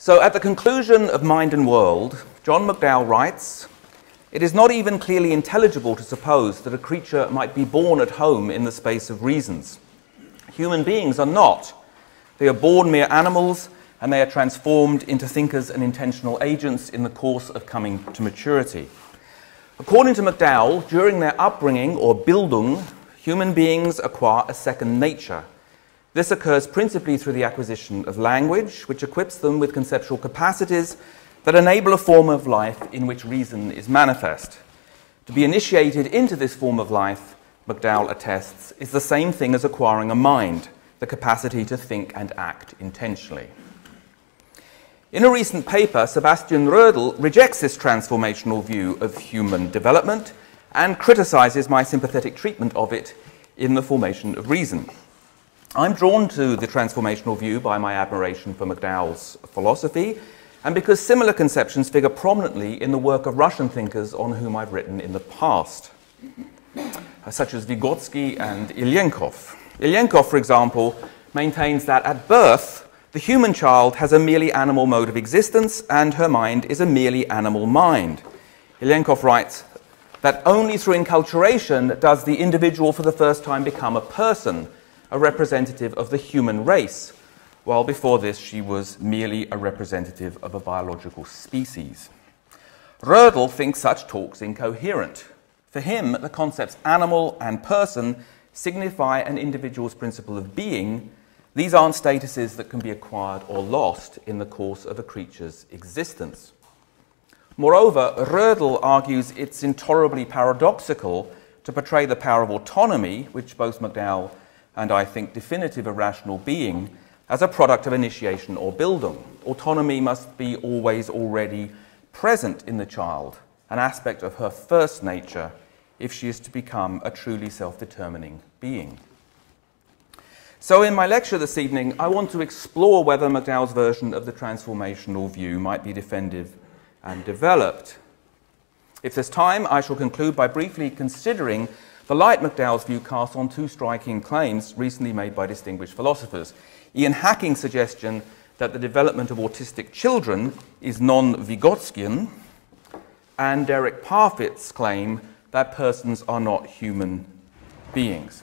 So at the conclusion of Mind and World, John McDowell writes, "It is not even clearly intelligible to suppose that a creature might be born at home in the space of reasons. Human beings are not. They are born mere animals, and they are transformed into thinkers and intentional agents in the course of coming to maturity." According to McDowell, during their upbringing, or Bildung, human beings acquire a second nature. This occurs principally through the acquisition of language, which equips them with conceptual capacities that enable a form of life in which reason is manifest. To be initiated into this form of life, McDowell attests, is the same thing as acquiring a mind, the capacity to think and act intentionally. In a recent paper, Sebastian Rödl rejects this transformational view of human development and criticizes my sympathetic treatment of it in The Formation of Reason. I'm drawn to the transformational view by my admiration for McDowell's philosophy, and because similar conceptions figure prominently in the work of Russian thinkers on whom I've written in the past, such as Vygotsky and Ilyenkov. Ilyenkov, for example, maintains that at birth, the human child has a merely animal mode of existence, and her mind is a merely animal mind. Ilyenkov writes that only through enculturation does the individual for the first time become a person, a representative of the human race, while before this she was merely a representative of a biological species. Rödl thinks such talks incoherent. For him, the concepts animal and person signify an individual's principle of being. These aren't statuses that can be acquired or lost in the course of a creature's existence. Moreover, Rödl argues it's intolerably paradoxical to portray the power of autonomy, which both McDowell and I think definitive of rational being, as a product of initiation or Bildung. Autonomy must be always already present in the child, an aspect of her first nature, if she is to become a truly self-determining being. So in my lecture this evening, I want to explore whether McDowell's version of the transformational view might be defended and developed. If there's time, I shall conclude by briefly considering the light McDowell's view casts on two striking claims recently made by distinguished philosophers. Ian Hacking's suggestion that the development of autistic children is non-Vygotskian, and Derek Parfit's claim that persons are not human beings.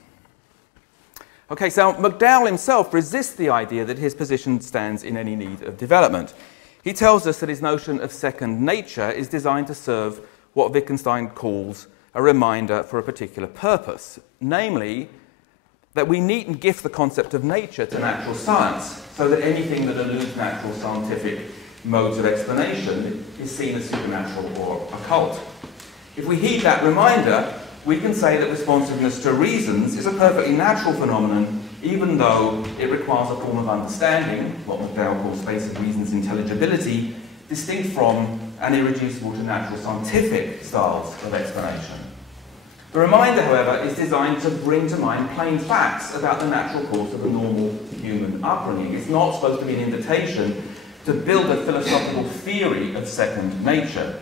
Okay, so McDowell himself resists the idea that his position stands in any need of development. He tells us that his notion of second nature is designed to serve what Wittgenstein calls a reminder for a particular purpose, namely that we needn't gift the concept of nature to natural science, so that anything that eludes natural scientific modes of explanation is seen as supernatural or occult. If we heed that reminder, we can say that responsiveness to reasons is a perfectly natural phenomenon, even though it requires a form of understanding, what McDowell calls space of reason's intelligibility, distinct from and irreducible to natural scientific styles of explanation. The reminder, however, is designed to bring to mind plain facts about the natural course of a normal human upbringing. It's not supposed to be an invitation to build a philosophical theory of second nature.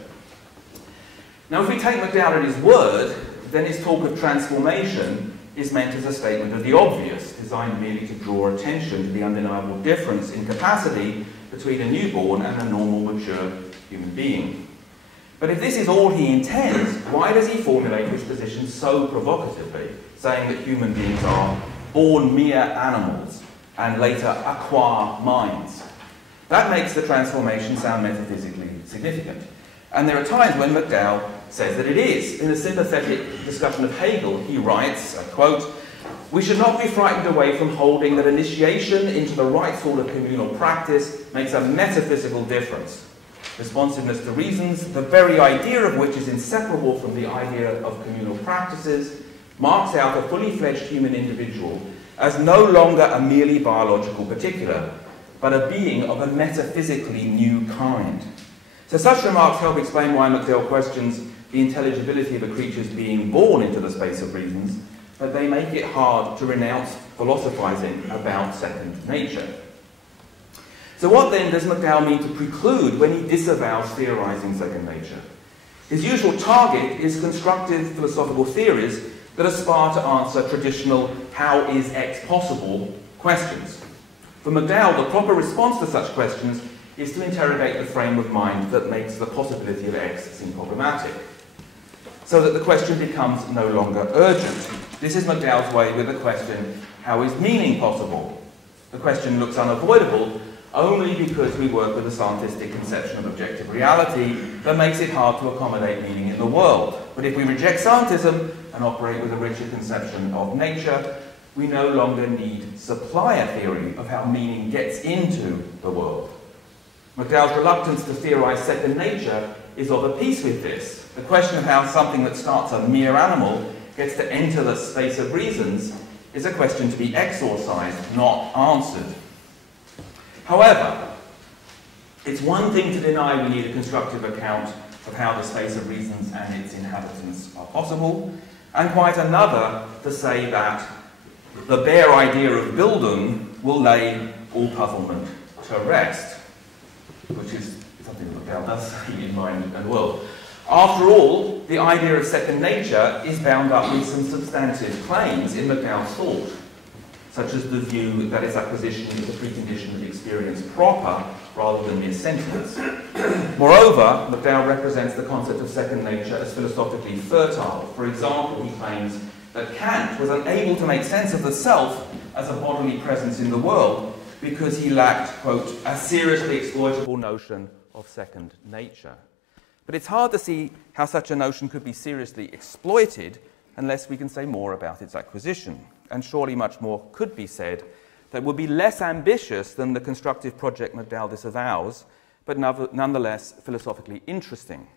Now, if we take McDowell at his word, then his talk of transformation is meant as a statement of the obvious, designed merely to draw attention to the undeniable difference in capacity between a newborn and a normal, mature human being. But if this is all he intends, why does he formulate his position so provocatively, saying that human beings are born mere animals and later acquire minds? That makes the transformation sound metaphysically significant. And there are times when McDowell says that it is. In a sympathetic discussion of Hegel, he writes, I quote, "We should not be frightened away from holding that initiation into the right sort of communal practice makes a metaphysical difference. Responsiveness to reasons, the very idea of which is inseparable from the idea of communal practices, marks out a fully fledged human individual as no longer a merely biological particular, but a being of a metaphysically new kind." So such remarks help explain why McDowell questions the intelligibility of a creature's being born into the space of reasons, but they make it hard to renounce philosophizing about second nature. So what then does McDowell mean to preclude when he disavows theorizing second nature? His usual target is constructive philosophical theories that aspire to answer traditional "how is X possible" questions. For McDowell, the proper response to such questions is to interrogate the frame of mind that makes the possibility of X seem problematic, so that the question becomes no longer urgent. This is McDowell's way with the question, how is meaning possible? The question looks unavoidable only because we work with a scientistic conception of objective reality that makes it hard to accommodate meaning in the world. But if we reject scientism and operate with a richer conception of nature, we no longer need supplier theory of how meaning gets into the world. McDowell's reluctance to theorize second nature is of a piece with this. The question of how something that starts a mere animal gets to enter the space of reasons is a question to be exorcised, not answered. However, it's one thing to deny we need a constructive account of how the space of reasons and its inhabitants are possible, and quite another to say that the bare idea of Bildung will lay all puzzlement to rest, which is something that McDowell does say in Mind and World. After all, the idea of second nature is bound up with some substantive claims in McDowell's thought, such as the view that its acquisition is a precondition of experience proper rather than mere sentience. Moreover, McDowell represents the concept of second nature as philosophically fertile. For example, he claims that Kant was unable to make sense of the self as a bodily presence in the world because he lacked, quote, a seriously exploitable notion of second nature. But it's hard to see how such a notion could be seriously exploited unless we can say more about its acquisition. And surely much more could be said that would be less ambitious than the constructive project McDowell disavows, but nonetheless philosophically interesting.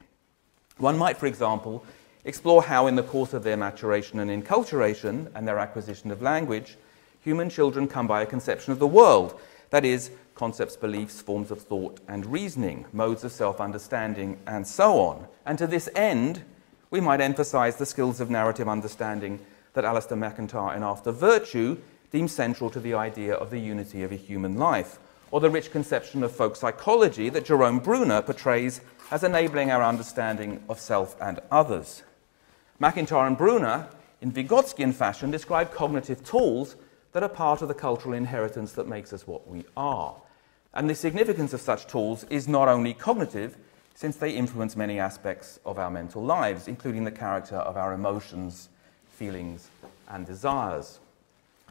One might, for example, explore how in the course of their maturation and enculturation and their acquisition of language, human children come by a conception of the world, that is, concepts, beliefs, forms of thought and reasoning, modes of self-understanding, and so on. And to this end, we might emphasize the skills of narrative understanding that Alistair McIntyre in After Virtue deems central to the idea of the unity of a human life, or the rich conception of folk psychology that Jerome Bruner portrays as enabling our understanding of self and others. McIntyre and Bruner, in Vygotskian fashion, describe cognitive tools that are part of the cultural inheritance that makes us what we are. And the significance of such tools is not only cognitive, since they influence many aspects of our mental lives, including the character of our emotions, feelings, and desires.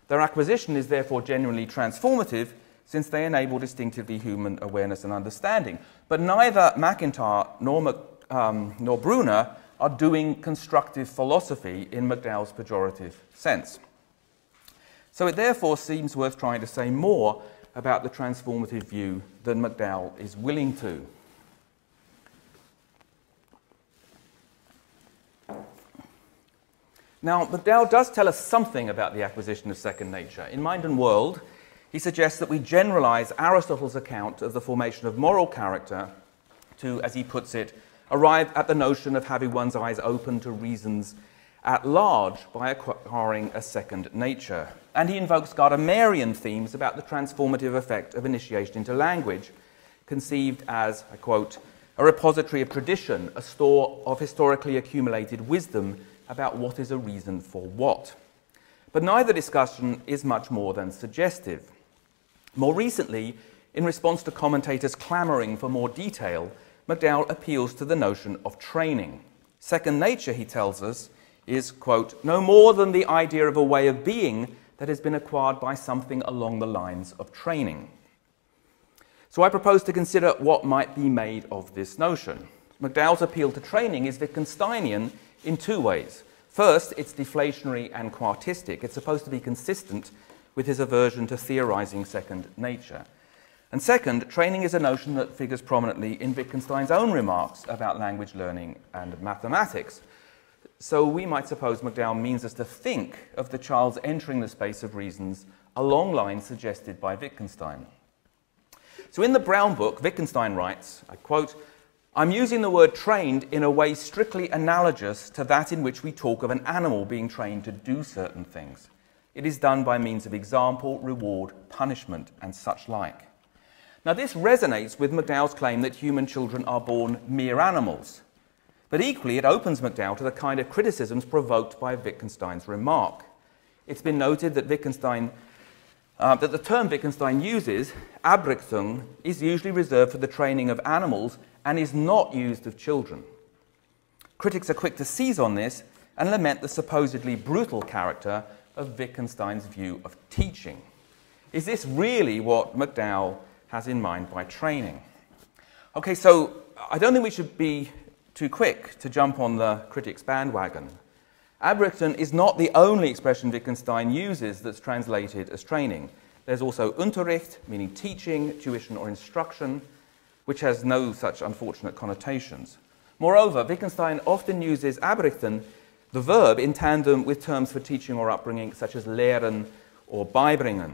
Their acquisition is therefore genuinely transformative, since they enable distinctively human awareness and understanding. But neither McIntyre nor Bruner are doing constructive philosophy in McDowell's pejorative sense. So it therefore seems worth trying to say more about the transformative view than McDowell is willing to. Now, McDowell does tell us something about the acquisition of second nature. In Mind and World, he suggests that we generalize Aristotle's account of the formation of moral character to, as he puts it, arrive at the notion of having one's eyes open to reasons at large by acquiring a second nature. And he invokes Gadamernian themes about the transformative effect of initiation into language, conceived as, I quote, a repository of tradition, a store of historically accumulated wisdom about what is a reason for what. But neither discussion is much more than suggestive. More recently, in response to commentators clamoring for more detail, McDowell appeals to the notion of training. Second nature, he tells us, is, quote, no more than the idea of a way of being that has been acquired by something along the lines of training. So I propose to consider what might be made of this notion. McDowell's appeal to training is Wittgensteinian in two ways. First, it's deflationary and quartistic. It's supposed to be consistent with his aversion to theorizing second nature. And second, training is a notion that figures prominently in Wittgenstein's own remarks about language learning and mathematics. So we might suppose McDowell means us to think of the child's entering the space of reasons along lines suggested by Wittgenstein. So in the Brown Book, Wittgenstein writes, I quote, I'm using the word trained in a way strictly analogous to that in which we talk of an animal being trained to do certain things. It is done by means of example, reward, punishment, and such like. Now this resonates with McDowell's claim that human children are born mere animals. But equally, it opens McDowell to the kind of criticisms provoked by Wittgenstein's remark. It's been noted that Wittgenstein that the term Wittgenstein uses, Abrichtung, is usually reserved for the training of animals and is not used of children. Critics are quick to seize on this and lament the supposedly brutal character of Wittgenstein's view of teaching. Is this really what McDowell has in mind by training? Okay, so I don't think we should be too quick to jump on the critics' bandwagon. Abrichtung is not the only expression Wittgenstein uses that's translated as training. There's also Unterricht, meaning teaching, tuition or instruction, which has no such unfortunate connotations. Moreover, Wittgenstein often uses Abrichtung, the verb, in tandem with terms for teaching or upbringing, such as lehren or beibringen.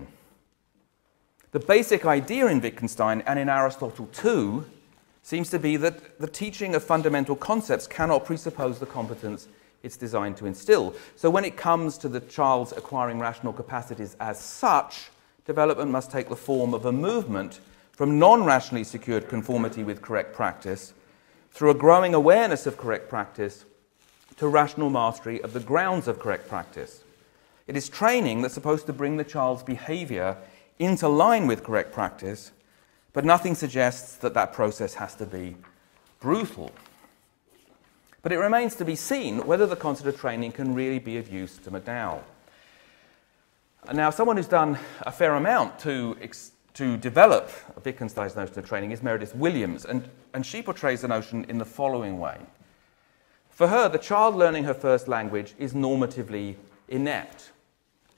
The basic idea in Wittgenstein, and in Aristotle too, seems to be that the teaching of fundamental concepts cannot presuppose the competence it's designed to instill. So when it comes to the child's acquiring rational capacities as such, development must take the form of a movement from non-rationally secured conformity with correct practice through a growing awareness of correct practice to rational mastery of the grounds of correct practice. It is training that's supposed to bring the child's behavior into line with correct practice, but nothing suggests that that process has to be brutal. But it remains to be seen whether the concept of training can really be of use to McDowell. Now, someone who's done a fair amount to develop Wittgenstein's notion of training is Meredith Williams, and she portrays the notion in the following way. For her, the child learning her first language is normatively inept.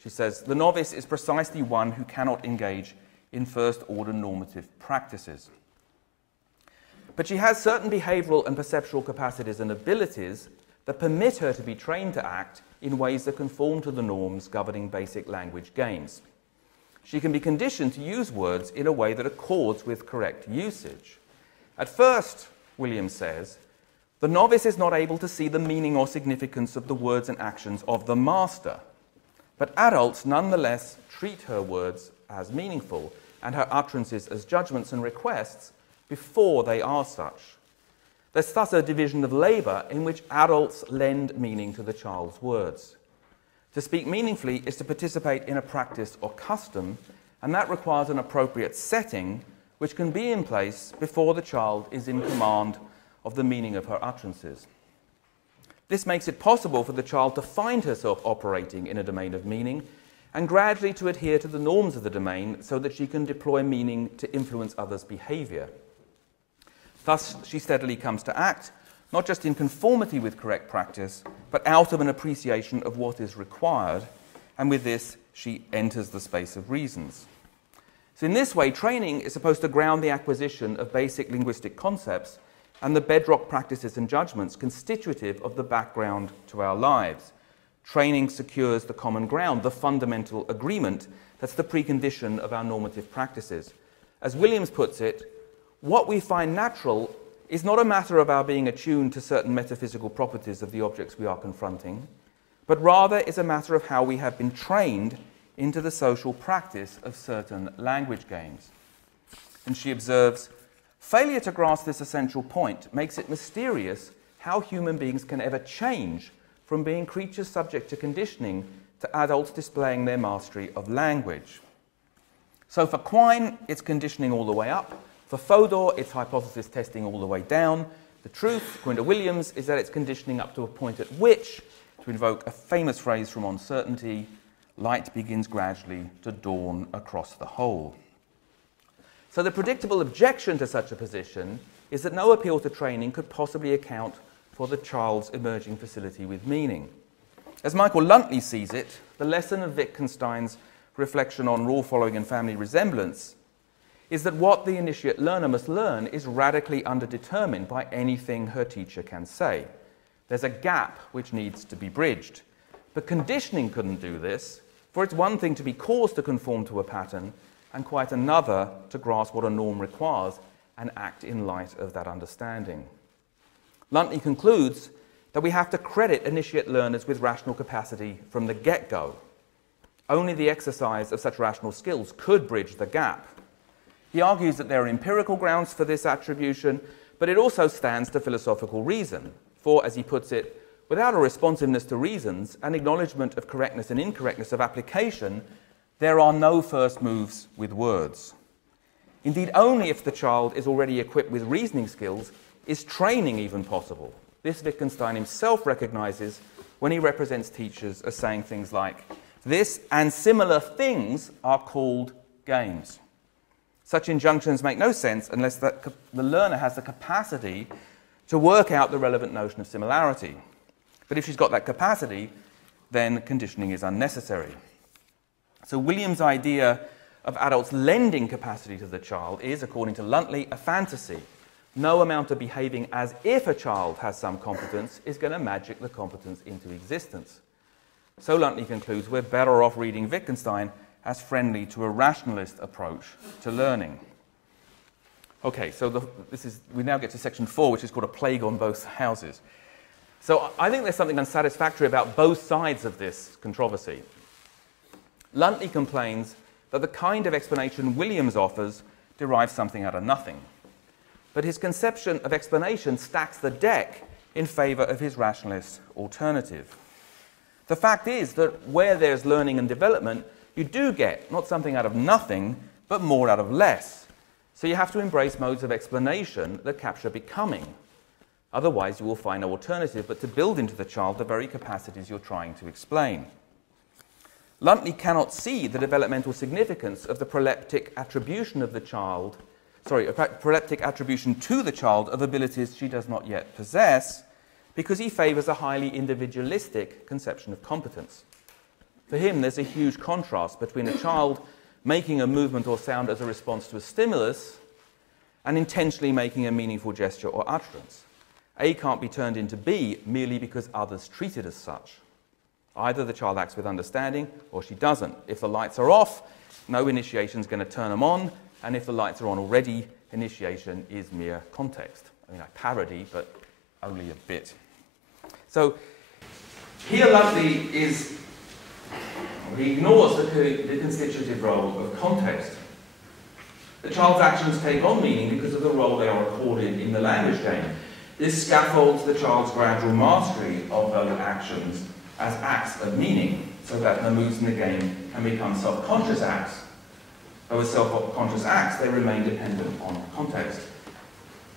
She says, the novice is precisely one who cannot engage in first-order normative practices. But she has certain behavioral and perceptual capacities and abilities that permit her to be trained to act in ways that conform to the norms governing basic language games. She can be conditioned to use words in a way that accords with correct usage. At first, Williams says, the novice is not able to see the meaning or significance of the words and actions of the master, but adults nonetheless treat her words as meaningful and her utterances as judgments and requests before they are such. There's thus a division of labour in which adults lend meaning to the child's words. To speak meaningfully is to participate in a practice or custom, and that requires an appropriate setting which can be in place before the child is in command of the meaning of her utterances. This makes it possible for the child to find herself operating in a domain of meaning and gradually to adhere to the norms of the domain so that she can deploy meaning to influence others' behaviour. Thus, she steadily comes to act, not just in conformity with correct practice, but out of an appreciation of what is required, and with this, she enters the space of reasons. So in this way, training is supposed to ground the acquisition of basic linguistic concepts and the bedrock practices and judgments constitutive of the background to our lives. Training secures the common ground, the fundamental agreement that's the precondition of our normative practices. As Williams puts it, what we find natural is not a matter of our being attuned to certain metaphysical properties of the objects we are confronting, but rather is a matter of how we have been trained into the social practice of certain language games. And she observes, failure to grasp this essential point makes it mysterious how human beings can ever change from being creatures subject to conditioning to adults displaying their mastery of language. So for Quine, it's conditioning all the way up. For Fodor, it's hypothesis testing all the way down. The truth, according to Williams, is that it's conditioning up to a point at which, to invoke a famous phrase from Uncertainty, light begins gradually to dawn across the whole. So the predictable objection to such a position is that no appeal to training could possibly account for the child's emerging facility with meaning. As Michael Luntley sees it, the lesson of Wittgenstein's reflection on rule following and family resemblance is that what the initiate learner must learn is radically underdetermined by anything her teacher can say. There's a gap which needs to be bridged. But conditioning couldn't do this, for it's one thing to be caused to conform to a pattern, and quite another to grasp what a norm requires and act in light of that understanding. Luntley concludes that we have to credit initiate learners with rational capacity from the get-go. Only the exercise of such rational skills could bridge the gap. He argues that there are empirical grounds for this attribution, but it also stands to philosophical reason. For, as he puts it, without a responsiveness to reasons, an acknowledgement of correctness and incorrectness of application, there are no first moves with words. Indeed, only if the child is already equipped with reasoning skills is training even possible. This Wittgenstein himself recognizes when he represents teachers as saying things like, "This and similar things are called games." Such injunctions make no sense unless the learner has the capacity to work out the relevant notion of similarity. But if she's got that capacity, then conditioning is unnecessary. So William's idea of adults lending capacity to the child is, according to Luntley, a fantasy. No amount of behaving as if a child has some competence is going to magic the competence into existence. So Luntley concludes we're better off reading Wittgenstein as friendly to a rationalist approach to learning. Okay, so we now get to section 4, which is called A Plague on Both Houses. So I think there's something unsatisfactory about both sides of this controversy. Luntley complains that the kind of explanation Williams offers derives something out of nothing. But his conception of explanation stacks the deck in favour of his rationalist alternative. The fact is that where there's learning and development, you do get not something out of nothing, but more out of less. So you have to embrace modes of explanation that capture becoming. Otherwise, you will find no alternative but to build into the child the very capacities you're trying to explain. Luntley cannot see the developmental significance of the proleptic attribution of the child, proleptic attribution to the child of abilities she does not yet possess, because he favours a highly individualistic conception of competence. For him, there's a huge contrast between a child making a movement or sound as a response to a stimulus and intentionally making a meaningful gesture or utterance. A can't be turned into B merely because others treat it as such. Either the child acts with understanding or she doesn't. If the lights are off, no initiation is going to turn them on, and if the lights are on already, initiation is mere context. I mean, I parody, but only a bit. So here Luntley he ignores the constitutive role of context. The child's actions take on meaning because of the role they are recorded in the language game. This scaffolds the child's gradual mastery of those actions as acts of meaning, so that the moves in the game can become self-conscious acts. Though as self-conscious acts, they remain dependent on context.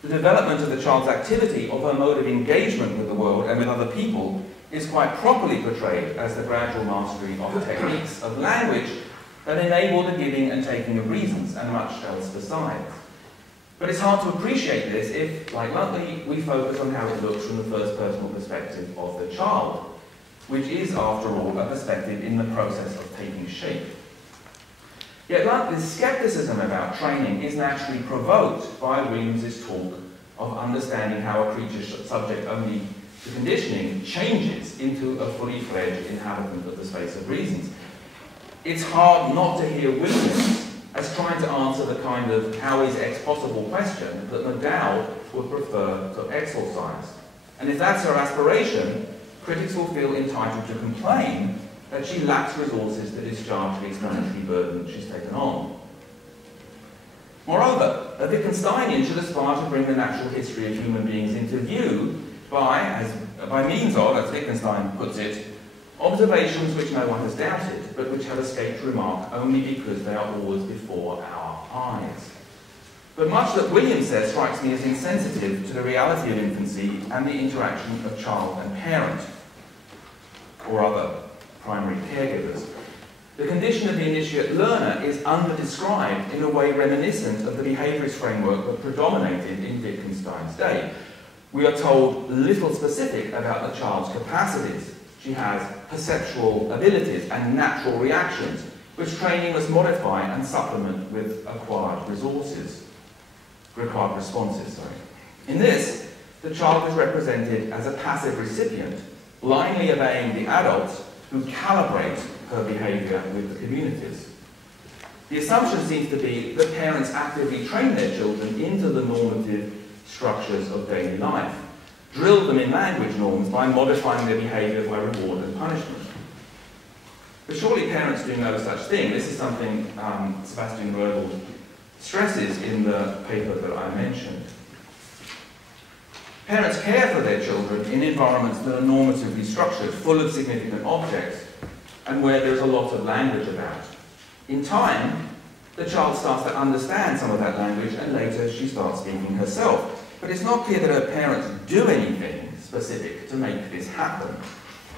The development of the child's activity, of her mode of engagement with the world and with other people, is quite properly portrayed as the gradual mastery of techniques of language that enable the giving and taking of reasons, and much else besides. But it's hard to appreciate this if, like Luntley, we focus on how it looks from the first personal perspective of the child, which is, after all, a perspective in the process of taking shape. Yet Luntley's scepticism about training is naturally provoked by Williams's talk of understanding how a creature subject only to conditioning changes into a fully fledged inhabitant of the space of reasons. It's hard not to hear Williams as trying to answer the kind of how is X possible question that McDowell would prefer to exorcise. And if that's her aspiration, critics will feel entitled to complain that she lacks resources to discharge the explanatory burden she's taken on. Moreover, a Wittgensteinian should aspire to bring the natural history of human beings into view by means of, as Wittgenstein puts it, observations which no one has doubted, but which have escaped remark only because they are always before our eyes. But much that Williams says strikes me as insensitive to the reality of infancy and the interaction of child and parent, or other primary caregivers. The condition of the initiate learner is under-described in a way reminiscent of the behaviourist framework that predominated in Wittgenstein's day. We are told little specific about the child's capacities. She has perceptual abilities and natural reactions, which training must modify and supplement with acquired responses. In this, the child is represented as a passive recipient, blindly obeying the adults who calibrate her behaviour with the communities. The assumption seems to be that parents actively train their children into the normative structures of daily life, drill them in language norms by modifying their behaviour by reward and punishment. But surely parents do no such thing. This is something Sebastian Goebbels stresses in the paper that I mentioned. Parents care for their children in environments that are normatively structured, full of significant objects, and where there's a lot of language about. In time, the child starts to understand some of that language, and later she starts speaking herself. But it's not clear that her parents do anything specific to make this happen.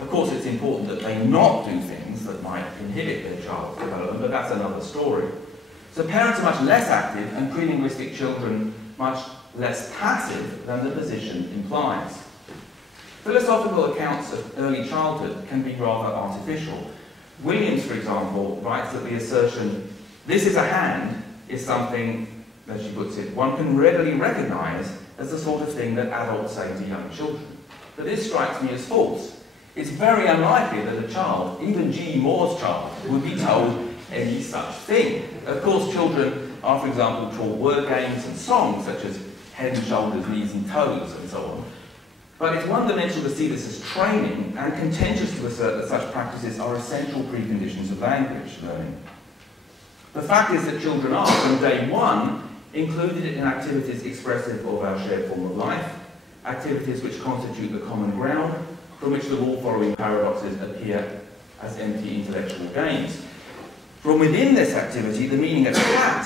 Of course, it's important that they not do things that might inhibit their child's development, but that's another story. So parents are much less active, and pre-linguistic children much less passive than the position implies. Philosophical accounts of early childhood can be rather artificial. Williams, for example, writes that the assertion, "This is a hand," is something, as she puts it, one can readily recognise as the sort of thing that adults say to young children. But this strikes me as false. It's very unlikely that a child, even G. Moore's child, would be told any such thing. Of course, children are, for example, taught word games and songs such as head and shoulders, knees and toes, and so on. But it's one-dimensional to see this as training, and contentious to assert that such practices are essential preconditions of language learning. The fact is that children are, from day one, included in activities expressive of our shared form of life, activities which constitute the common ground, from which the rule-following paradoxes appear as empty intellectual games. From within this activity, the meaning of cat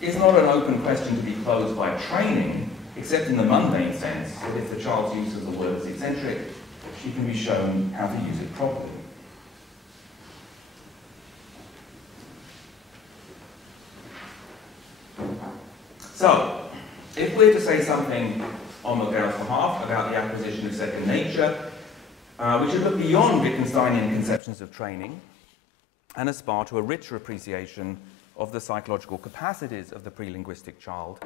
is not an open question to be closed by training, except in the mundane sense that if the child's use of the word is eccentric, she can be shown how to use it properly. So, if we're to say something on McDowell's behalf about the acquisition of second nature, we should look beyond Wittgensteinian conceptions of training and aspire to a richer appreciation of the psychological capacities of the pre-linguistic child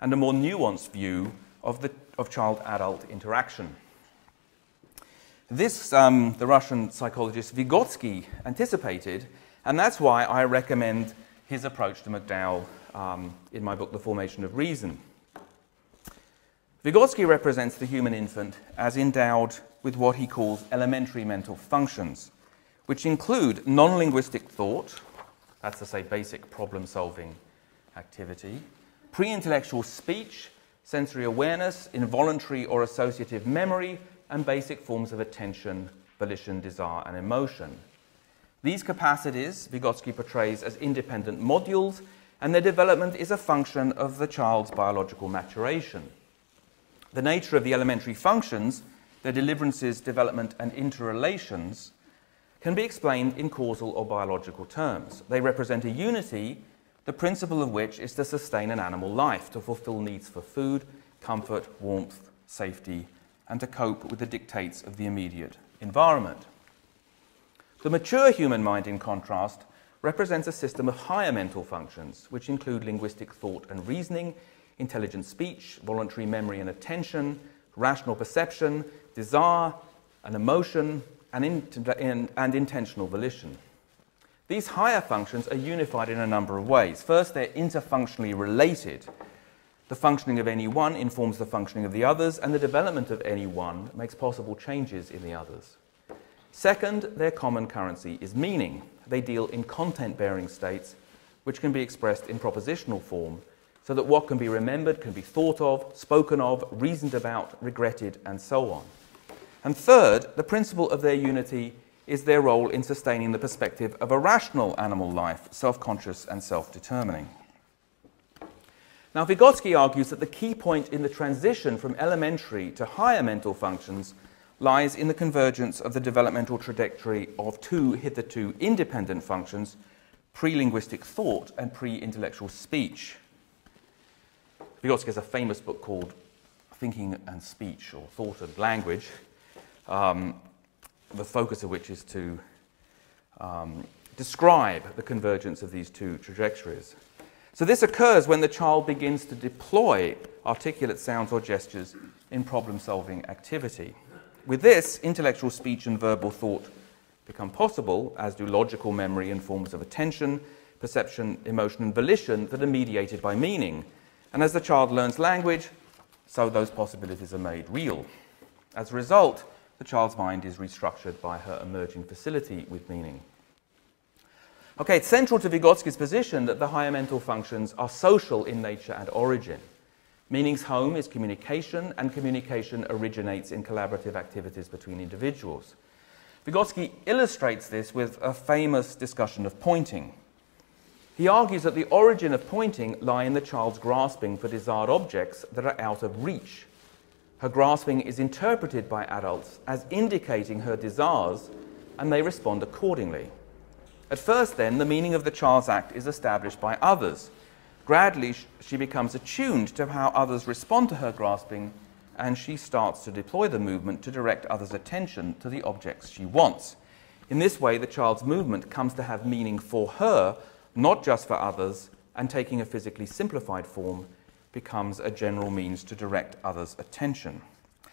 and a more nuanced view of child-adult interaction. This, the Russian psychologist Vygotsky anticipated, and that's why I recommend his approach to McDowell in my book, The Formation of Reason. Vygotsky represents the human infant as endowed with what he calls elementary mental functions, which include non-linguistic thought, that's to say basic problem-solving activity, pre-intellectual speech, sensory awareness, involuntary or associative memory, and basic forms of attention, volition, desire, and emotion. These capacities Vygotsky portrays as independent modules, and their development is a function of the child's biological maturation. The nature of the elementary functions, their deliverances, development, and interrelations, can be explained in causal or biological terms. They represent a unity, the principle of which is to sustain an animal life, to fulfill needs for food, comfort, warmth, safety, and to cope with the dictates of the immediate environment. The mature human mind, in contrast, represents a system of higher mental functions, which include linguistic thought and reasoning, intelligent speech, voluntary memory and attention, rational perception, desire and emotion, and intentional volition. These higher functions are unified in a number of ways. First, they're interfunctionally related. The functioning of any one informs the functioning of the others, and the development of any one makes possible changes in the others. Second, their common currency is meaning. They deal in content-bearing states, which can be expressed in propositional form, so that what can be remembered can be thought of, spoken of, reasoned about, regretted, and so on. And third, the principle of their unity is their role in sustaining the perspective of a rational animal life, self-conscious and self-determining. Now, Vygotsky argues that the key point in the transition from elementary to higher mental functions lies in the convergence of the developmental trajectory of two hitherto independent functions, pre-linguistic thought and pre-intellectual speech. Vygotsky has a famous book called Thinking and Speech, or Thought and Language, the focus of which is to describe the convergence of these two trajectories. So this occurs when the child begins to deploy articulate sounds or gestures in problem-solving activity. With this, intellectual speech and verbal thought become possible, as do logical memory and forms of attention, perception, emotion, and volition that are mediated by meaning. And as the child learns language, so those possibilities are made real. As a result, the child's mind is restructured by her emerging facility with meaning. Okay, it's central to Vygotsky's position that the higher mental functions are social in nature and origin. Meaning's home is communication, and communication originates in collaborative activities between individuals. Vygotsky illustrates this with a famous discussion of pointing. He argues that the origin of pointing lie in the child's grasping for desired objects that are out of reach. Her grasping is interpreted by adults as indicating her desires, and they respond accordingly. At first, then, the meaning of the child's act is established by others. Gradually, she becomes attuned to how others respond to her grasping, and she starts to deploy the movement to direct others' attention to the objects she wants. In this way, the child's movement comes to have meaning for her, not just for others, and taking a physically simplified form, becomes a general means to direct others' attention.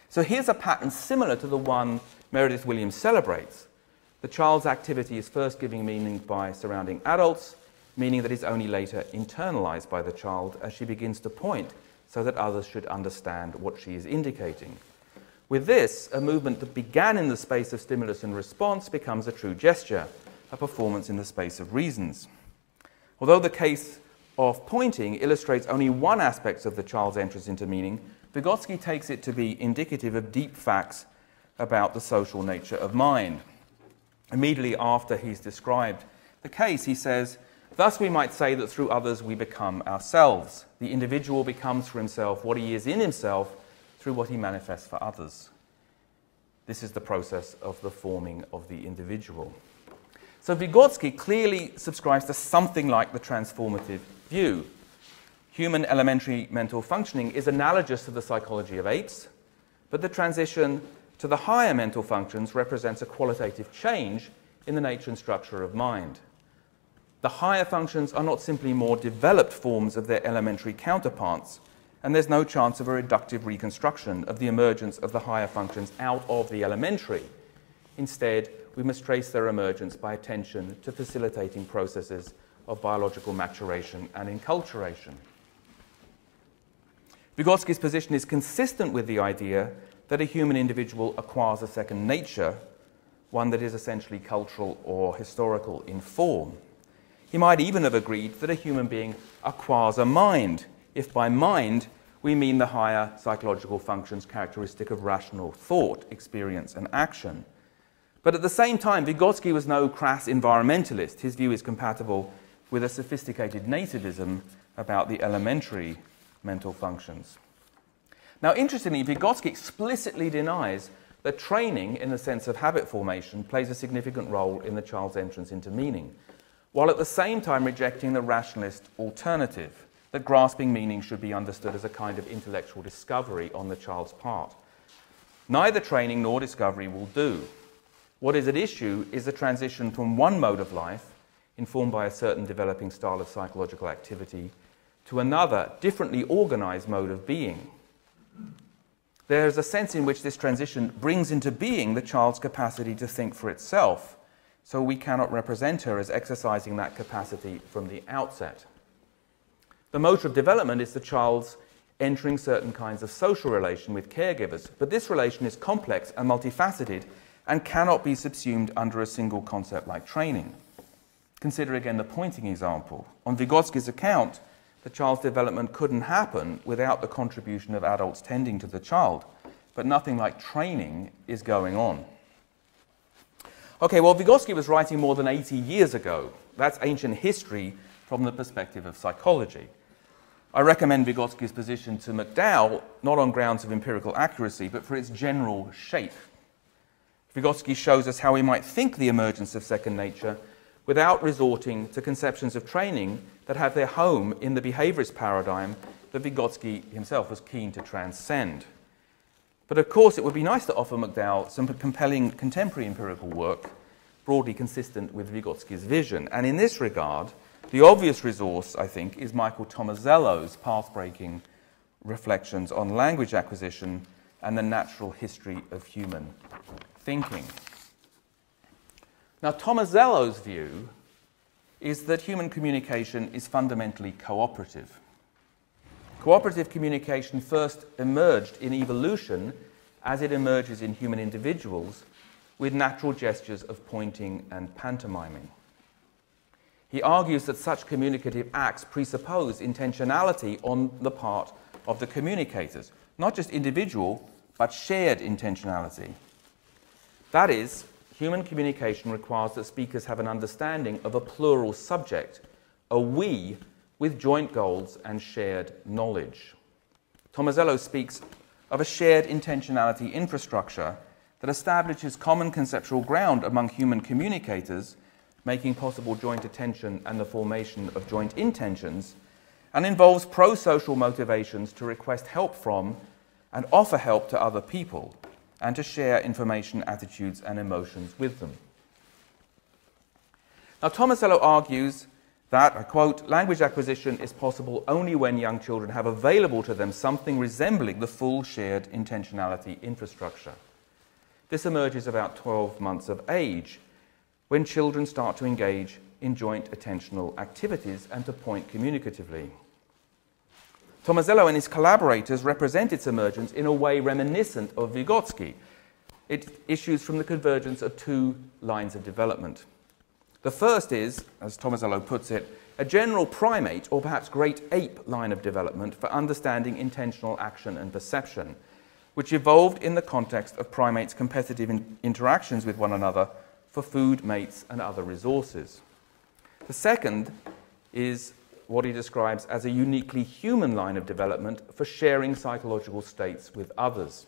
So here's a pattern similar to the one Meredith Williams celebrates. The child's activity is first giving meaning by surrounding adults, meaning that is only later internalized by the child as she begins to point so that others should understand what she is indicating. With this, a movement that began in the space of stimulus and response becomes a true gesture, a performance in the space of reasons. Although the case of pointing illustrates only one aspect of the child's entrance into meaning, Vygotsky takes it to be indicative of deep facts about the social nature of mind. Immediately after he's described the case, he says, "Thus we might say that through others we become ourselves. The individual becomes for himself what he is in himself through what he manifests for others. This is the process of the forming of the individual." So Vygotsky clearly subscribes to something like the transformative view. Human elementary mental functioning is analogous to the psychology of apes, but the transition to the higher mental functions represents a qualitative change in the nature and structure of mind. The higher functions are not simply more developed forms of their elementary counterparts, and there's no chance of a reductive reconstruction of the emergence of the higher functions out of the elementary. Instead, we must trace their emergence by attention to facilitating processes of biological maturation and enculturation. Vygotsky's position is consistent with the idea that a human individual acquires a second nature, one that is essentially cultural or historical in form. He might even have agreed that a human being acquires a mind, if by mind we mean the higher psychological functions characteristic of rational thought, experience, and action. But at the same time, Vygotsky was no crass environmentalist. His view is compatible with a sophisticated nativism about the elementary mental functions. Now, interestingly, Vygotsky explicitly denies that training, in the sense of habit formation, plays a significant role in the child's entrance into meaning, while at the same time rejecting the rationalist alternative, that grasping meaning should be understood as a kind of intellectual discovery on the child's part. Neither training nor discovery will do. What is at issue is the transition from one mode of life, informed by a certain developing style of psychological activity, to another, differently organized mode of being. There is a sense in which this transition brings into being the child's capacity to think for itself, so we cannot represent her as exercising that capacity from the outset. The motor of development is the child's entering certain kinds of social relation with caregivers, but this relation is complex and multifaceted and cannot be subsumed under a single concept like training. Consider again the pointing example. On Vygotsky's account, the child's development couldn't happen without the contribution of adults tending to the child, but nothing like training is going on. Okay, well, Vygotsky was writing more than 80 years ago. That's ancient history from the perspective of psychology. I recommend Vygotsky's position to McDowell, not on grounds of empirical accuracy, but for its general shape. Vygotsky shows us how we might think the emergence of second nature without resorting to conceptions of training that have their home in the behaviorist paradigm that Vygotsky himself was keen to transcend. But of course, it would be nice to offer McDowell some compelling contemporary empirical work broadly consistent with Vygotsky's vision. And in this regard, the obvious resource, I think, is Michael Tomasello's path-breaking reflections on language acquisition and the natural history of human thinking. Now, Tomasello's view is that human communication is fundamentally cooperative. Cooperative communication first emerged in evolution as it emerges in human individuals with natural gestures of pointing and pantomiming. He argues that such communicative acts presuppose intentionality on the part of the communicators, not just individual, but shared intentionality. That is, human communication requires that speakers have an understanding of a plural subject, a we with joint goals and shared knowledge. Tomasello speaks of a shared intentionality infrastructure that establishes common conceptual ground among human communicators, making possible joint attention and the formation of joint intentions, and involves pro-social motivations to request help from and offer help to other people, and to share information, attitudes, and emotions with them. Now, Tomasello argues that, I quote, language acquisition is possible only when young children have available to them something resembling the full shared intentionality infrastructure. This emerges about 12 months of age, when children start to engage in joint attentional activities and to point communicatively. Tomasello and his collaborators represent its emergence in a way reminiscent of Vygotsky. It issues from the convergence of two lines of development. The first is, as Tomasello puts it, a general primate or perhaps great ape line of development for understanding intentional action and perception, which evolved in the context of primates' competitive interactions with one another for food, mates, and other resources. The second is what he describes as a uniquely human line of development for sharing psychological states with others.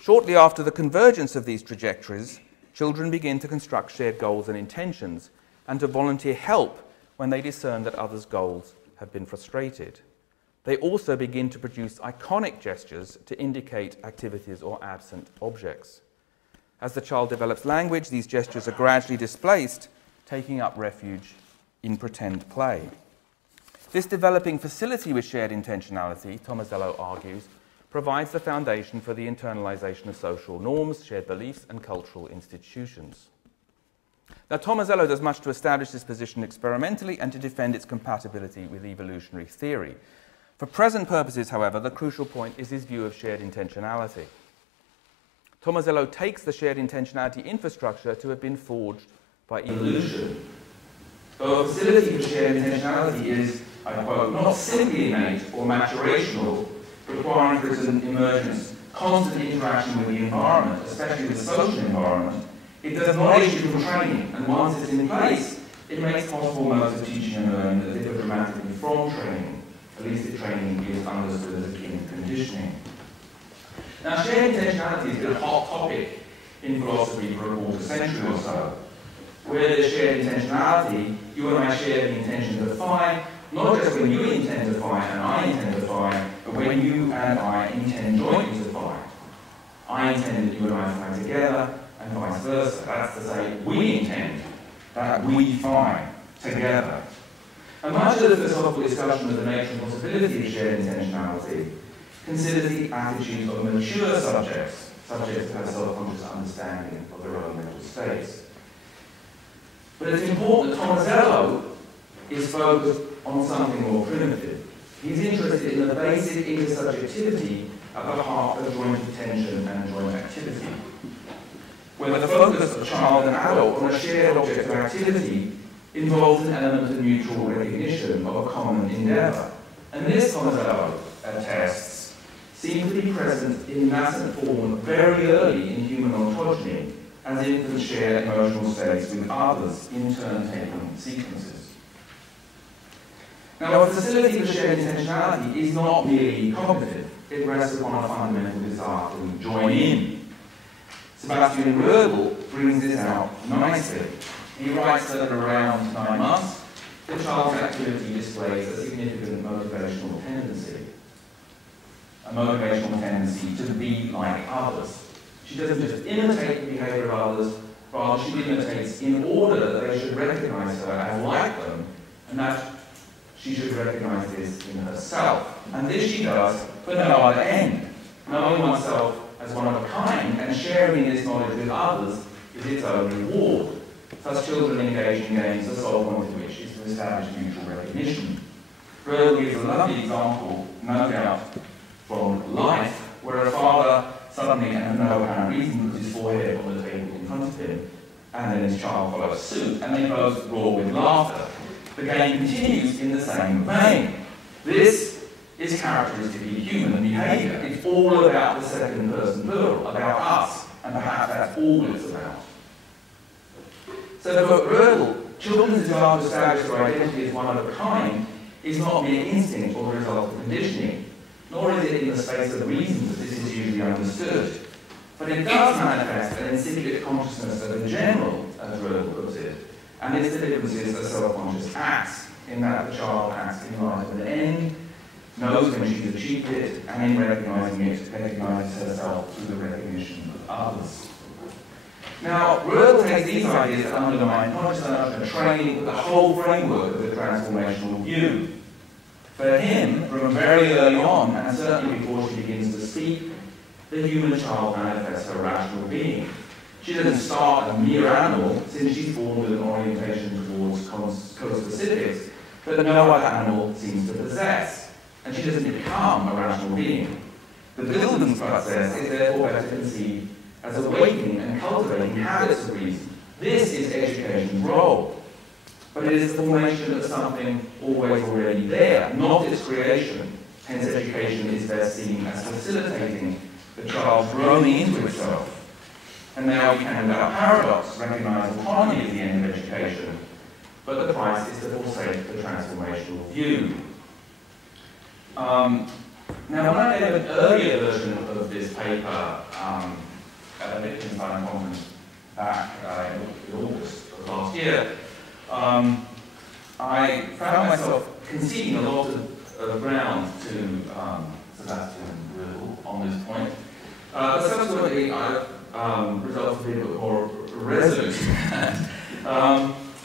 Shortly after the convergence of these trajectories, children begin to construct shared goals and intentions and to volunteer help when they discern that others' goals have been frustrated. They also begin to produce iconic gestures to indicate activities or absent objects. As the child develops language, these gestures are gradually displaced, taking up refuge in pretend play. This developing facility with shared intentionality, Tomasello argues, provides the foundation for the internalization of social norms, shared beliefs, and cultural institutions. Now, Tomasello does much to establish this position experimentally and to defend its compatibility with evolutionary theory. For present purposes, however, the crucial point is his view of shared intentionality. Tomasello takes the shared intentionality infrastructure to have been forged by evolution. Though a facility for shared intentionality is, I quote, not simply innate or maturational, requiring for its emergence constant interaction with the environment, especially with the social environment, it does not issue from training, and once it's in place, it makes possible modes of teaching and learning that differ dramatically from training, at least if training is understood as akin to conditioning. Now, shared intentionality has been a hot topic in philosophy for a quarter century or so. Where there's shared intentionality, you and I share the intention to find, not just when you intend to find and I intend to find, but when you and I intend jointly to find. I intend that you and I find together, and vice versa. That's to say, we intend that we find together. And much of the philosophical discussion of the nature and possibility of shared intentionality considers the attitudes of mature subjects, subjects that have self-conscious understanding of their own mental states. But it's important that Tomasello is focused on something more primitive. He's interested in the basic intersubjectivity at the heart of joint attention and joint activity, where the focus of child and adult on a shared object of activity involves an element of mutual recognition of a common endeavour. And this, Tomasello attests, seems to be present in nascent form very early in human ontogeny, as infants share emotional states with others in turn-taking sequences. Now, a facility for shared intentionality is not merely cognitive. It rests upon a fundamental desire to join in. Sebastian Rödl brings this out nicely. He writes that at around 9 months, the child's activity displays a significant motivational tendency. A motivational tendency to be like others. She doesn't just imitate the behavior of others, rather she imitates in order that they should recognize her as like them, and that she should recognize this in herself. And this she does for no other end. Knowing oneself as one of a kind and sharing in this knowledge with others is its own reward. Such children engage in games, the sole point of which is to establish mutual recognition. Rödl gives a lovely example, no doubt, from life, where a father suddenly, and for no apparent reason, puts his forehead on the table in front of him, and then his child follows suit, and they both roar with laughter. The game continues in the same vein. This is characteristically human behaviour. It's all about the second person plural, about us, and perhaps that's all it's about. So for Rödl, children's desire to establish their identity as one of a kind is not mere instinct or the result of conditioning, nor is it in the space of reason that this is usually understood. But it does manifest an incipient consciousness of the general, as Rödl puts it, and its deliverances are self-conscious acts, in that the child acts in light of an end, knows when she's achieved it, and in recognizing it, recognizes herself through the recognition of others. Now, Rödl takes these ideas that undermine not just the training, but the whole framework of the transformational view. For him, from very early on, and certainly before she begins to speak, the human child manifests her rational being. She doesn't start a mere animal, since she's born with an orientation towards co-specifics that no other animal seems to possess, and she doesn't become a rational being. The Bildungsprozess is therefore better conceived as awakening and cultivating habits of reason. This is education's role. But it is the formation of something always already there, not its creation. Hence education is best seen as facilitating the child growing into itself. And now we can, without paradox, recognize autonomy as the end of education, but the price is to forsake the transformational view. Now, when I gave an earlier version of this paper at the Wittgenstein conference back in August of last year, I found myself conceding a lot of ground to Sebastian Rödl on this point. But subsequently, I resulted in a bit more resolute.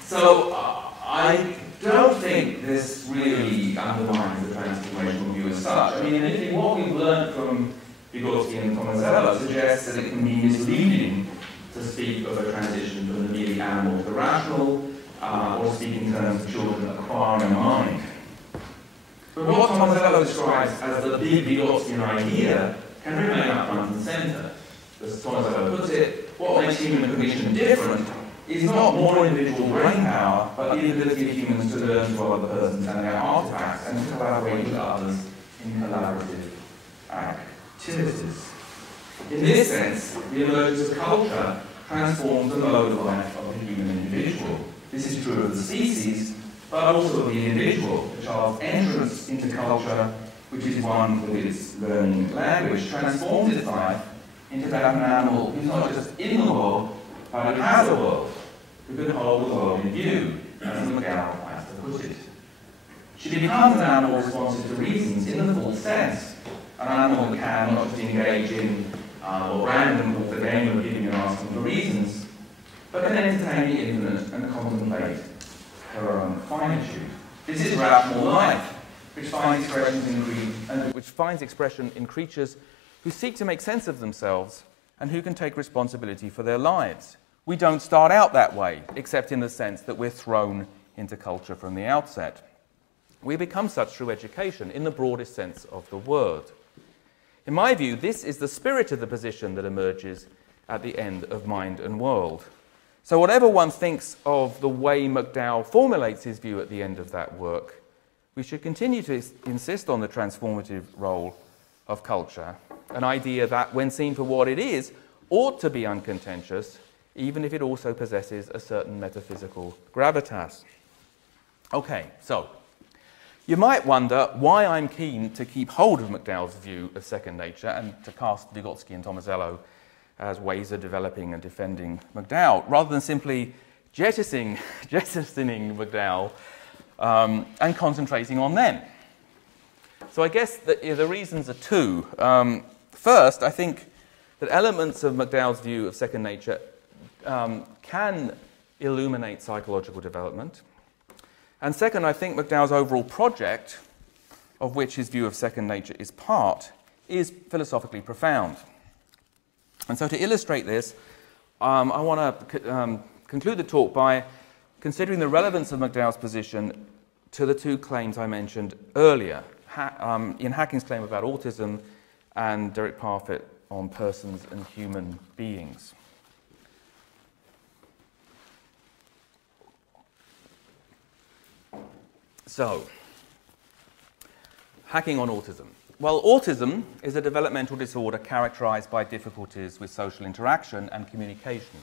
So I don't think this really undermines the transformational view as such. I mean, if what we've learned from Vygotsky and Tomasello suggests that it can be misleading to speak of a transition from the merely animal to the rational, or speak in terms of children acquiring a mind. But what Tomasello describes as the big Vygotskian idea can remain up front and centre. As Tomasello puts it, what makes human cognition different is not more individual brain power, but the ability of humans to learn from other persons and their artifacts and to collaborate with others in collaborative activities. In this sense, the emergence of culture transforms the mode of life of the human individual. This is true of the species, but also of the individual. The child's entrance into culture, which is one with its learning language, transforms its life into that of an animal who's not just in the world, but who has a world, who can hold the world in view, as McDowell has to put it. She becomes an animal responsive to reasons in the full sense, an animal that can not just engage in or random or the game of giving and asking for reasons, but can entertain the infinite and contemplate her own finitude. This is rational life, which finds expression in creatures who seek to make sense of themselves and who can take responsibility for their lives. We don't start out that way, except in the sense that we're thrown into culture from the outset. We become such through education, in the broadest sense of the word. In my view, this is the spirit of the position that emerges at the end of Mind and World. So whatever one thinks of the way McDowell formulates his view at the end of that work, we should continue to insist on the transformative role of culture, an idea that, when seen for what it is, ought to be uncontentious, even if it also possesses a certain metaphysical gravitas. Okay, so you might wonder why I'm keen to keep hold of McDowell's view of second nature and to cast Vygotsky and Tomasello as ways of developing and defending McDowell, rather than simply jettisoning McDowell and concentrating on them. So I guess that, the reasons are two. First, I think that elements of McDowell's view of second nature can illuminate psychological development. And second, I think McDowell's overall project, of which his view of second nature is part, is philosophically profound. And so to illustrate this, I want to conclude the talk by considering the relevance of McDowell's position to the two claims I mentioned earlier, Ian Hacking's claim about autism and Derek Parfit on persons and human beings. So, Hacking on autism. Well, autism is a developmental disorder characterized by difficulties with social interaction and communication,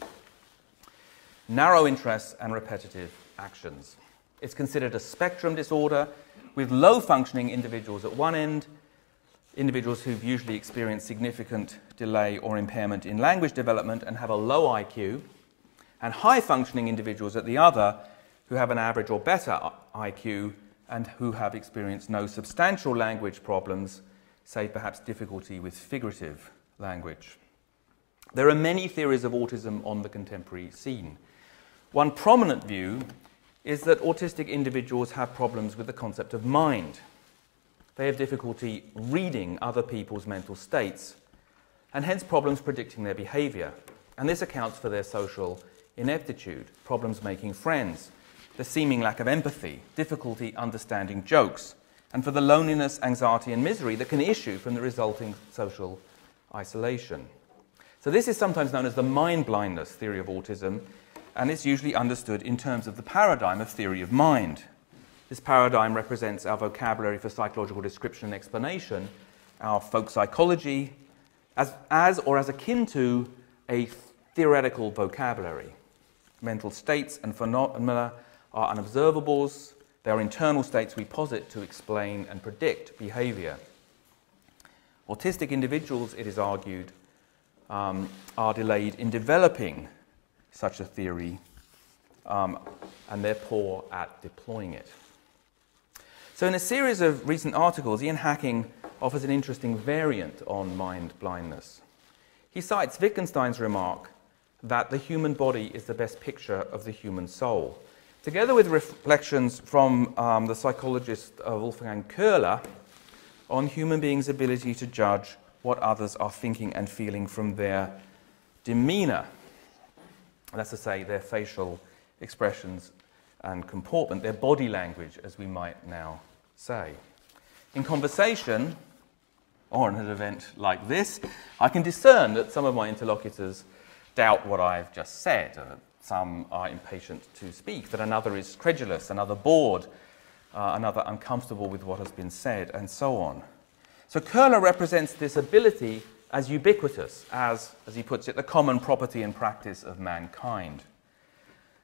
narrow interests and repetitive actions. It's considered a spectrum disorder with low-functioning individuals at one end, individuals who've usually experienced significant delay or impairment in language development and have a low IQ, and high-functioning individuals at the other who have an average or better IQ and who have experienced no substantial language problems, say perhaps difficulty with figurative language. There are many theories of autism on the contemporary scene. One prominent view is that autistic individuals have problems with the concept of mind. They have difficulty reading other people's mental states, and hence problems predicting their behavior. And this accounts for their social ineptitude, problems making friends, the seeming lack of empathy, difficulty understanding jokes, and for the loneliness, anxiety, and misery that can issue from the resulting social isolation. So this is sometimes known as the mind blindness theory of autism, and it's usually understood in terms of the paradigm of theory of mind. This paradigm represents our vocabulary for psychological description and explanation, our folk psychology, as akin to a theoretical vocabulary. Mental states and phenomena are unobservables. They are internal states we posit to explain and predict behavior. Autistic individuals, it is argued, are delayed in developing such a theory, and they're poor at deploying it. So in a series of recent articles, Ian Hacking offers an interesting variant on mind blindness. He cites Wittgenstein's remark that the human body is the best picture of the human soul, together with reflections from the psychologist Wolfgang Köhler on human beings' ability to judge what others are thinking and feeling from their demeanour. That's to say, their facial expressions and comportment, their body language, as we might now say. In conversation, or in an event like this, I can discern that some of my interlocutors doubt what I've just said. Some are impatient to speak, that another is credulous, another bored, another uncomfortable with what has been said, and so on. So Köhler represents this ability as ubiquitous, as he puts it, the common property and practice of mankind.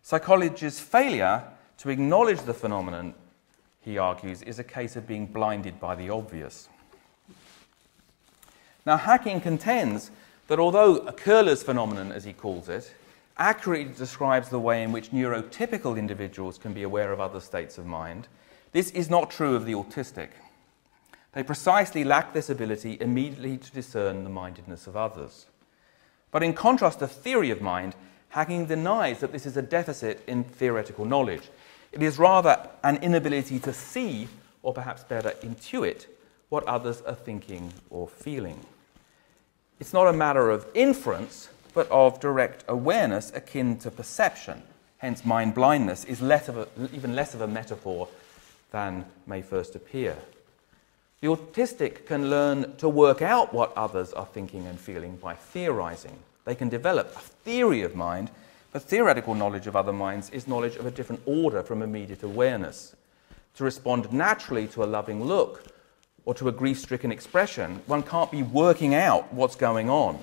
Psychology's failure to acknowledge the phenomenon, he argues, is a case of being blinded by the obvious. Now, Hacking contends that although Köhler's phenomenon, as he calls it, accurately describes the way in which neurotypical individuals can be aware of other states of mind, this is not true of the autistic. They precisely lack this ability immediately to discern the mindedness of others. But in contrast to theory of mind, Hacking denies that this is a deficit in theoretical knowledge. It is rather an inability to see, or perhaps better, intuit, what others are thinking or feeling. It's not a matter of inference, but of direct awareness akin to perception. Hence, mind blindness is even less of a metaphor than may first appear. The autistic can learn to work out what others are thinking and feeling by theorizing. They can develop a theory of mind, but theoretical knowledge of other minds is knowledge of a different order from immediate awareness. To respond naturally to a loving look or to a grief-stricken expression, one can't be working out what's going on.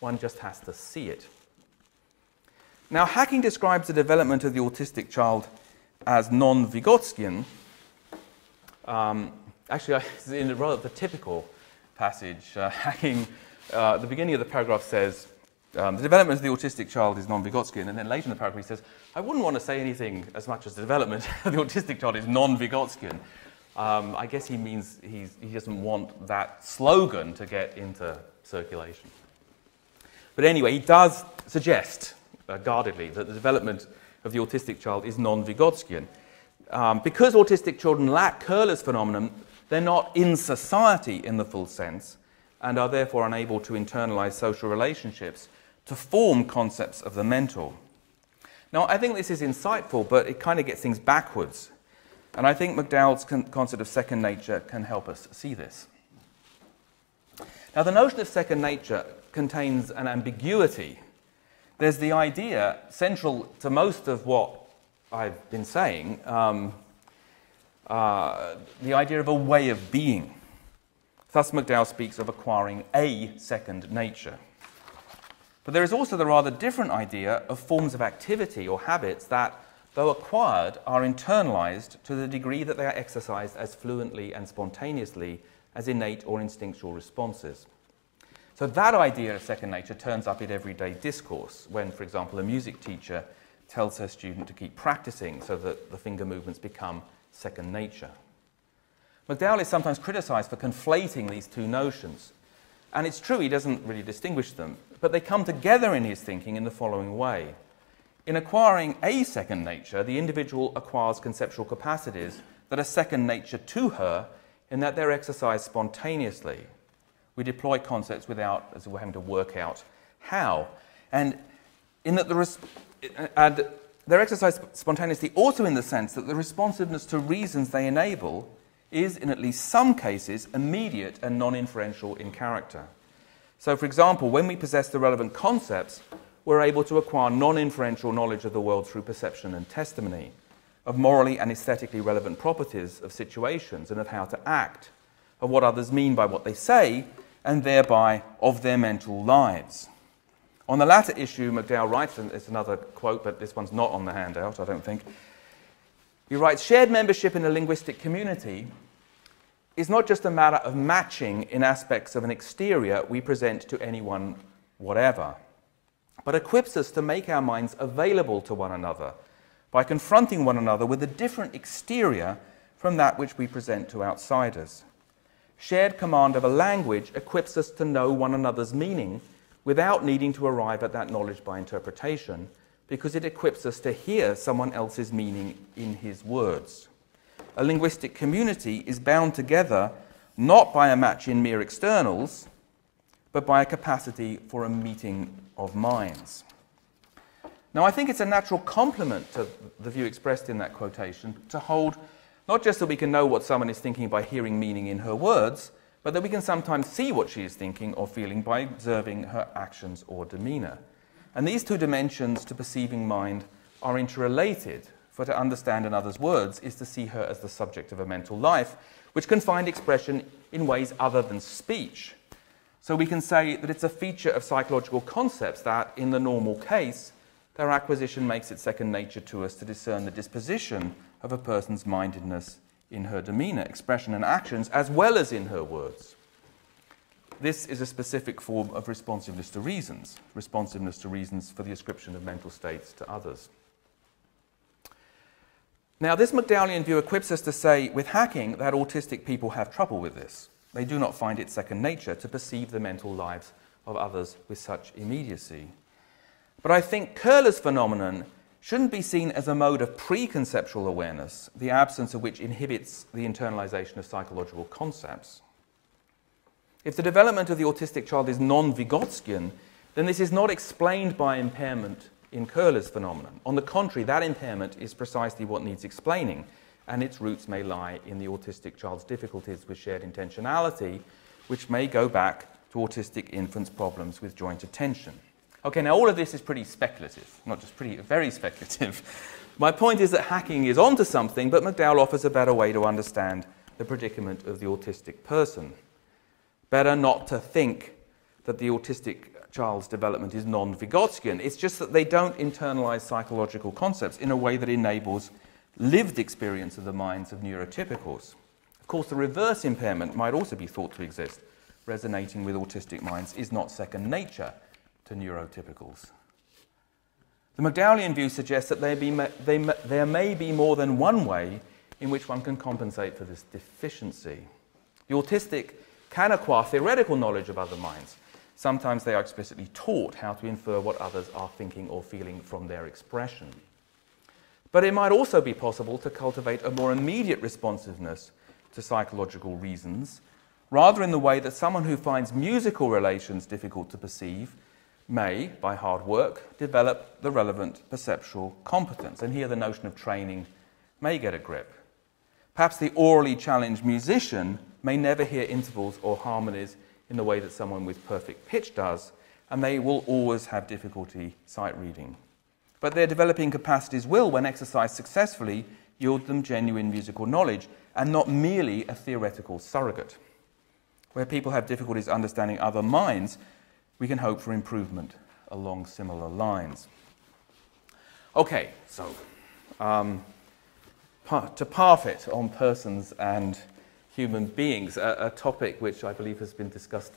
One just has to see it. Now, Hacking describes the development of the autistic child as non-Vygotskian. Actually, in rather the typical passage, Hacking, the beginning of the paragraph says, the development of the autistic child is non-Vygotskian, and then later in the paragraph he says, I wouldn't want to say anything as much as the development of the autistic child is non-Vygotskian. I guess he means he doesn't want that slogan to get into circulation. But anyway, he does suggest, guardedly, that the development of the autistic child is non-Vygotskian. Because autistic children lack Köhler's phenomenon, they're not in society in the full sense, and are therefore unable to internalize social relationships to form concepts of the mental. Now, I think this is insightful, but it kind of gets things backwards. And I think McDowell's concept of second nature can help us see this. Now, the notion of second nature contains an ambiguity. There's the idea, central to most of what I've been saying, the idea of a way of being. Thus, McDowell speaks of acquiring a second nature. But there is also the rather different idea of forms of activity or habits that, though acquired, are internalized to the degree that they are exercised as fluently and spontaneously as innate or instinctual responses. So that idea of second nature turns up in everyday discourse when, for example, a music teacher tells her student to keep practicing so that the finger movements become second nature. McDowell is sometimes criticized for conflating these two notions. And it's true, he doesn't really distinguish them, but they come together in his thinking in the following way. In acquiring a second nature, the individual acquires conceptual capacities that are second nature to her in that they're exercised spontaneously. We deploy concepts without, as we're having to work out how. And in that they're exercised spontaneously also in the sense that the responsiveness to reasons they enable is, in at least some cases, immediate and non-inferential in character. So, for example, when we possess the relevant concepts, we're able to acquire non-inferential knowledge of the world through perception and testimony, of morally and aesthetically relevant properties of situations and of how to act, of what others mean by what they say, and thereby of their mental lives. On the latter issue, McDowell writes, and it's another quote, but this one's not on the handout, I don't think. He writes, shared membership in a linguistic community is not just a matter of matching in aspects of an exterior we present to anyone, whatever, but equips us to make our minds available to one another by confronting one another with a different exterior from that which we present to outsiders. Shared command of a language equips us to know one another's meaning without needing to arrive at that knowledge by interpretation, because it equips us to hear someone else's meaning in his words. A linguistic community is bound together not by a match in mere externals, but by a capacity for a meeting of minds. Now, I think it's a natural complement to the view expressed in that quotation to hold not just that we can know what someone is thinking by hearing meaning in her words, but that we can sometimes see what she is thinking or feeling by observing her actions or demeanour. And these two dimensions to perceiving mind are interrelated, for to understand another's words is to see her as the subject of a mental life, which can find expression in ways other than speech. So we can say that it's a feature of psychological concepts that, in the normal case, their acquisition makes it second nature to us to discern the disposition of a person's mindedness in her demeanour, expression and actions, as well as in her words. This is a specific form of responsiveness to reasons for the ascription of mental states to others. Now, this McDowellian view equips us to say, with hacking, that autistic people have trouble with this. They do not find it second nature to perceive the mental lives of others with such immediacy. But I think Köhler's phenomenon shouldn't be seen as a mode of preconceptual awareness, the absence of which inhibits the internalization of psychological concepts. If the development of the autistic child is non-Vygotskian, then this is not explained by impairment in Köhler's phenomenon. On the contrary, that impairment is precisely what needs explaining, and its roots may lie in the autistic child's difficulties with shared intentionality, which may go back to autistic infants' problems with joint attention. Okay, now all of this is pretty speculative, not just pretty, very speculative. My point is that hacking is onto something, but McDowell offers a better way to understand the predicament of the autistic person. Better not to think that the autistic child's development is non-Vygotskian. It's just that they don't internalize psychological concepts in a way that enables lived experience of the minds of neurotypicals. Of course, the reverse impairment might also be thought to exist. Resonating with autistic minds is not second nature to neurotypicals. The McDowellian view suggests that there may be more than one way in which one can compensate for this deficiency. The autistic can acquire theoretical knowledge of other minds. Sometimes they are explicitly taught how to infer what others are thinking or feeling from their expression. But it might also be possible to cultivate a more immediate responsiveness to psychological reasons, rather in the way that someone who finds musical relations difficult to perceive may, by hard work, develop the relevant perceptual competence. And here the notion of training may get a grip. Perhaps the orally challenged musician may never hear intervals or harmonies in the way that someone with perfect pitch does, and they will always have difficulty sight reading. But their developing capacities will, when exercised successfully, yield them genuine musical knowledge and not merely a theoretical surrogate. Where people have difficulties understanding other minds, we can hope for improvement along similar lines. Okay, so to Parfit on persons and human beings, a topic which I believe has been discussed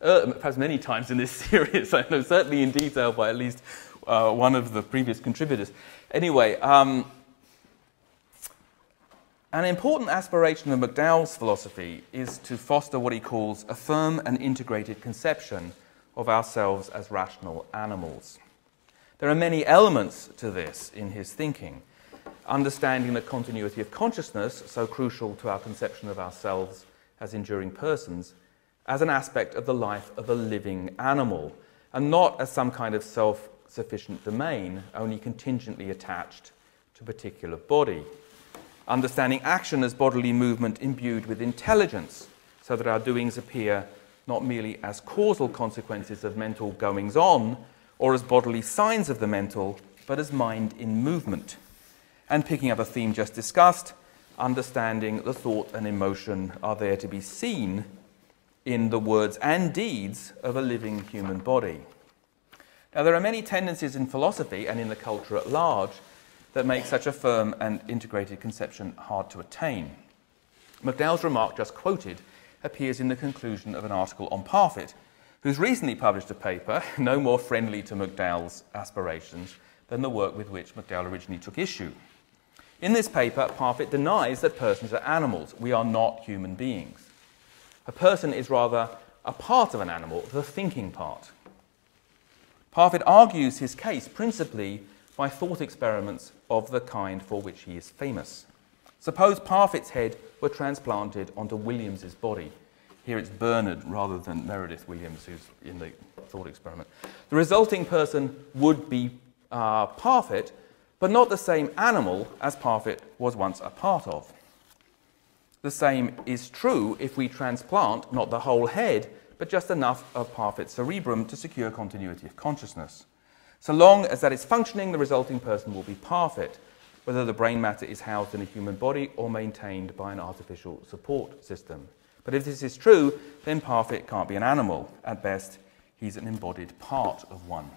perhaps many times in this series. I know certainly in detail by at least one of the previous contributors. Anyway, an important aspiration of McDowell's philosophy is to foster what he calls a firm and integrated conception of ourselves as rational animals. There are many elements to this in his thinking. Understanding the continuity of consciousness, so crucial to our conception of ourselves as enduring persons, as an aspect of the life of a living animal, and not as some kind of self-sufficient domain, only contingently attached to a particular body. Understanding action as bodily movement imbued with intelligence, so that our doings appear not merely as causal consequences of mental goings-on, or as bodily signs of the mental, but as mind in movement. And picking up a theme just discussed, understanding the thought and emotion are there to be seen in the words and deeds of a living human body. Now, there are many tendencies in philosophy and in the culture at large that make such a firm and integrated conception hard to attain. McDowell's remark just quoted appears in the conclusion of an article on Parfit, who's recently published a paper no more friendly to McDowell's aspirations than the work with which McDowell originally took issue. In this paper, Parfit denies that persons are animals. We are not human beings. A person is rather a part of an animal, the thinking part. Parfit argues his case principally by thought experiments of the kind for which he is famous. Suppose Parfit's head were transplanted onto Williams's body. Here it's Bernard rather than Meredith Williams, who's in the thought experiment. The resulting person would be Parfit, but not the same animal as Parfit was once a part of. The same is true if we transplant not the whole head, but just enough of Parfit's cerebrum to secure continuity of consciousness. So long as that is functioning, the resulting person will be Parfit, whether the brain matter is housed in a human body or maintained by an artificial support system. But if this is true, then Parfit can't be an animal. At best, he's an embodied part of one.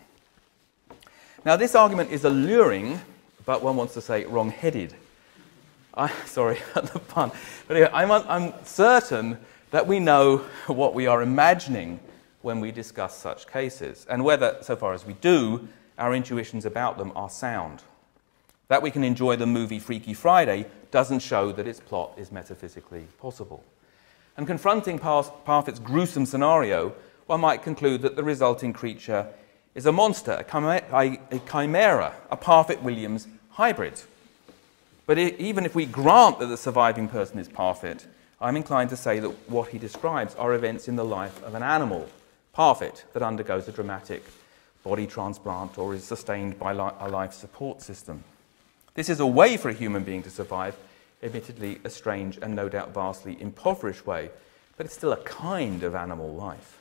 Now, this argument is alluring, but one wants to say wrong-headed. Sorry about the pun. But anyway, I'm certain that we know what we are imagining when we discuss such cases, and whether, so far as we do, our intuitions about them are sound. That we can enjoy the movie Freaky Friday doesn't show that its plot is metaphysically possible. And confronting Parfit's gruesome scenario, one might conclude that the resulting creature is a monster, a chimera, a Parfit-Williams hybrid. But even if we grant that the surviving person is Parfit, I'm inclined to say that what he describes are events in the life of an animal, Parfit, that undergoes a dramatic body transplant or is sustained by a life support system. This is a way for a human being to survive, admittedly a strange and no doubt vastly impoverished way, but it's still a kind of animal life.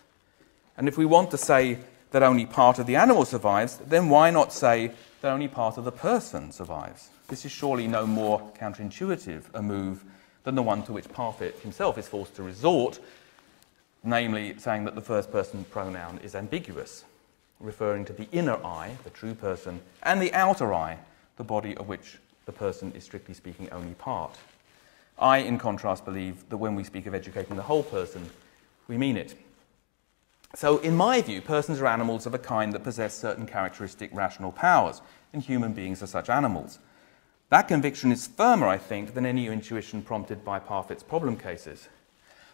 And if we want to say that only part of the animal survives, then why not say that only part of the person survives? This is surely no more counterintuitive a move than the one to which Parfit himself is forced to resort, namely saying that the first person pronoun is ambiguous, referring to the inner I, the true person, and the outer I, the body of which the person is strictly speaking only part. I, in contrast, believe that when we speak of educating the whole person, we mean it. So, in my view, persons are animals of a kind that possess certain characteristic rational powers, and human beings are such animals. That conviction is firmer, I think, than any intuition prompted by Parfit's problem cases.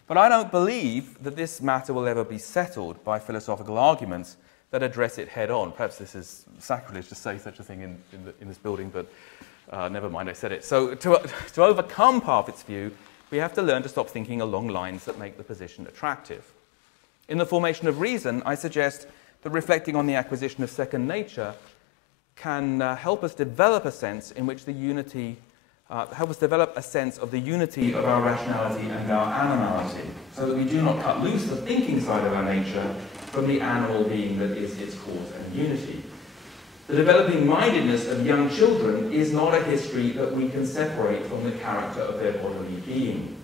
But I don't believe that this matter will ever be settled by philosophical arguments that address it head-on. Perhaps this is sacrilege to say such a thing in this building, but never mind, I said it. So to overcome Parfit's view, we have to learn to stop thinking along lines that make the position attractive. In The Formation of Reason, I suggest that reflecting on the acquisition of second nature can help us develop a sense in which the unity, develop a sense of the unity of our rationality and our animality, so that we do not cut loose the thinking side of our nature from the animal being that is its cause and unity. The developing mindedness of young children is not a history that we can separate from the character of their bodily being.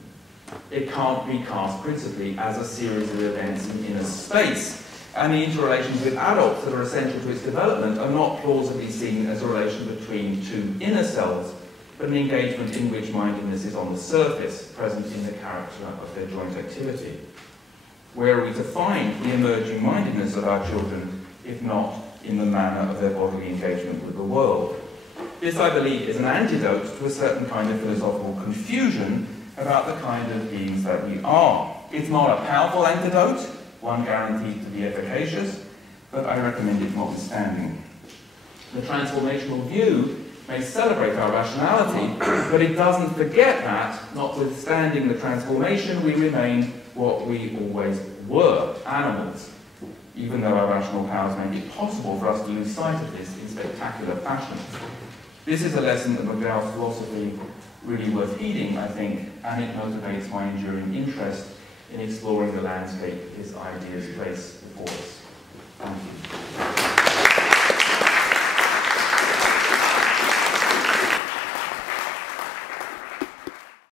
It can't be cast principally as a series of events in inner space, and the interrelations with adults that are essential to its development are not plausibly seen as a relation between two inner selves, but an engagement in which mindedness is on the surface, present in the character of their joint activity. Where are we to find the emerging mindedness of our children, if not in the manner of their bodily engagement with the world? This, I believe, is an antidote to a certain kind of philosophical confusion about the kind of beings that we are. It's not a powerful antidote, one guaranteed to be efficacious, but I recommend it notwithstanding. The transformational view may celebrate our rationality, but it doesn't forget that, notwithstanding the transformation, we remain what we always were, animals, even though our rational powers make it possible for us to lose sight of this in spectacular fashion. This is a lesson that McDowell's philosophy really worth heeding, I think, and it motivates my enduring interest in exploring the landscape his ideas place before us.